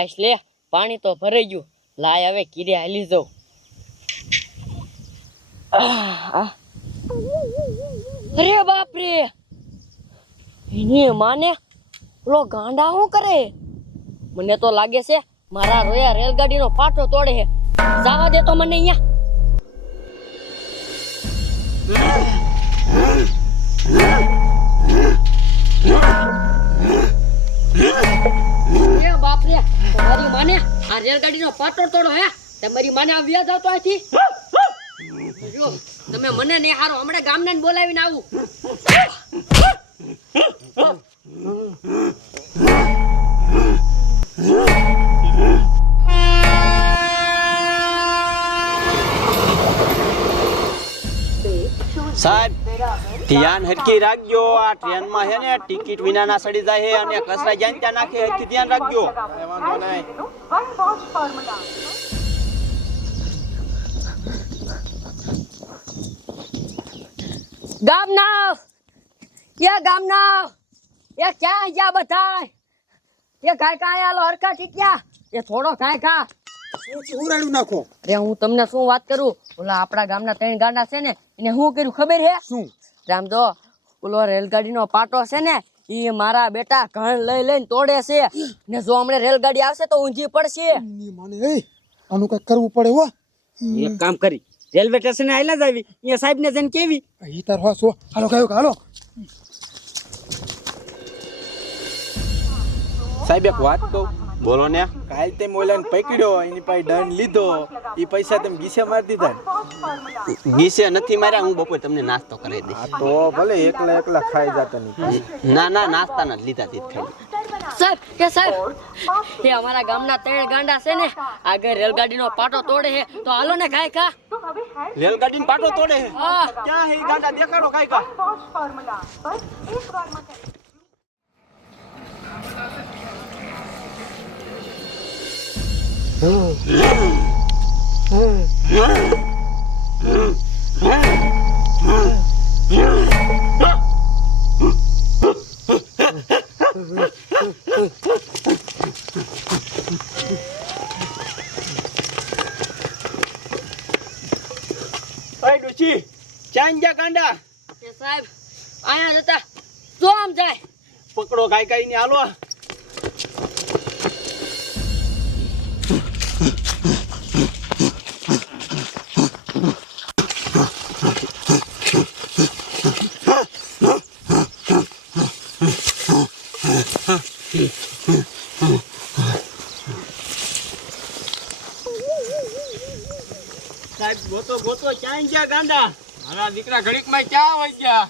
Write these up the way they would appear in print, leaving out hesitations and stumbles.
હાશ લે પાણી તો ભરાઈ ગયું લાય હવે કીરે હાલી જાઉં અરે બાપ રે એની માને ઓલો ગાંડા શું કરે મને તો લાગે છે મારા રોયા રેલગાડીનો પાટો તોડે છે જવા દે તો મને અહીંયા એ બાપ રે તમારી માને આ રેલગાડીનો પાટો તોડો હે તમારી માને આ વ્યાજ આવતો અહીંથી જો તમે મને ને હારો હમણાં ગામને બોલાવીને આવું સાહેબ ધ્યાન હરકી રાખજો આ ટ્રેનમાં છે ને ટિકિટ વિના ના સડી જાય છે અને કચરા જ્યાં ત્યાં નાખે હરકી ધ્યાન રાખજો વાંધો નહીં ગામના એ ક્યાં ગયા બધા એ ગાય કાય આલો હરકા ટીક્યા એ થોડો ગાય કા ઉરાડું નાખો અરે હું તમને શું વાત કરું ઓલા આપણા ગામના 3 ગાંડા છે ને એને શું કર્યું ખબર હે શું રામ જો ઓલો રેલગાડીનો પાટો છે ને ઈ મારા બેટા ઘણ લઈને તોડે છે ને જો હમણે રેલગાડી આવશે તો ઊંધી પડશે ની મને એ આનું કઈ કરવું પડે હો એક કામ કરી રેલવે સ્ટેશને આઈલા જ આવી અહીંયા સાહેબ ને જઈને કેવી ઈ તાર હો સો હાલો કયો હાલો સાહેબ એક વાત કહું બોલો ને કાલ તે મોલાને પકડ્યો એની પાસે દંડ લીધો એ પૈસા તમે ગીસે મારી દીધા ગીસે નથી માર્યા હું બપોર તમને નાસ્તો કરાવી દઈશ તો ભલે એકલા એકલા ખાઈ જતા નહીં ના નાસ્તા ના લીધા તે ખાઈ સાહેબ એ અમારા ગામના 3 ગાંડા છે ને આગળ રેલગાડીનો પાટો તોડે છે તો હાલો ને ગાય કા રેલગાડીનો પાટો તોડે છે હા ક્યાં હે ગાંડા દેખાડો કાઈ કા ઓય ડુચી ક્યાં ગયા ગાંડા સાહેબ આયા જતા જો આમ જાય પકડો ગાય ગાય ની હાલો સાહેબ ગોતો ક્યાં ગયા ગાંડા મારા દીકરા ઘડીકમાં ક્યાં હોય ગયા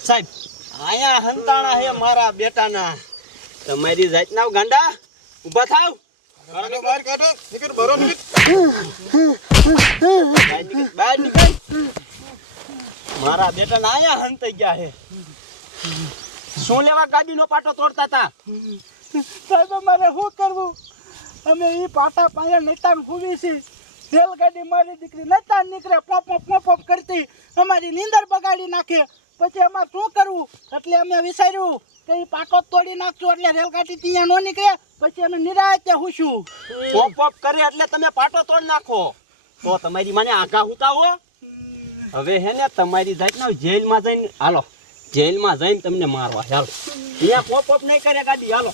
સાહેબ આયા હંતાણા હે મારા બેટાના તમારી જાતના ગાંડા ઊભા થાવ બહાર કાઢો નીકળ બરો બહાર નીકળ મારા બેટાના આયા હંતાઈ ગયા હે શું લેવા ગાડીનો પાટો તોડતા હતા સાહેબ મારે શું કરવું અમે ઈ પાટા પાયા નેતાન ખૂવી છે રેલગાડી મારી દીકરી નેતા નીકળે પોપ કરતી અમારી નીંદર બગાડી નાખે પછી અમારે શું કરવું એટલે અમે વિચાર્યું કે ઈ પાટો તોડી નાખશું એટલે રેલગાડી ત્યાં નો નીકળે પછી અમે નિરાતે હુશું પોપ કરે એટલે તમે પાટો તોડ નાખો તો તમારી માને આઘા હુતાવો હવે હે ને તમારી જાતના જેલમાં જઈને હાલો જેલમાં જઈને તમને મારવા હાલો અહીંયા પોપ નહીં કરે ગાડી હાલો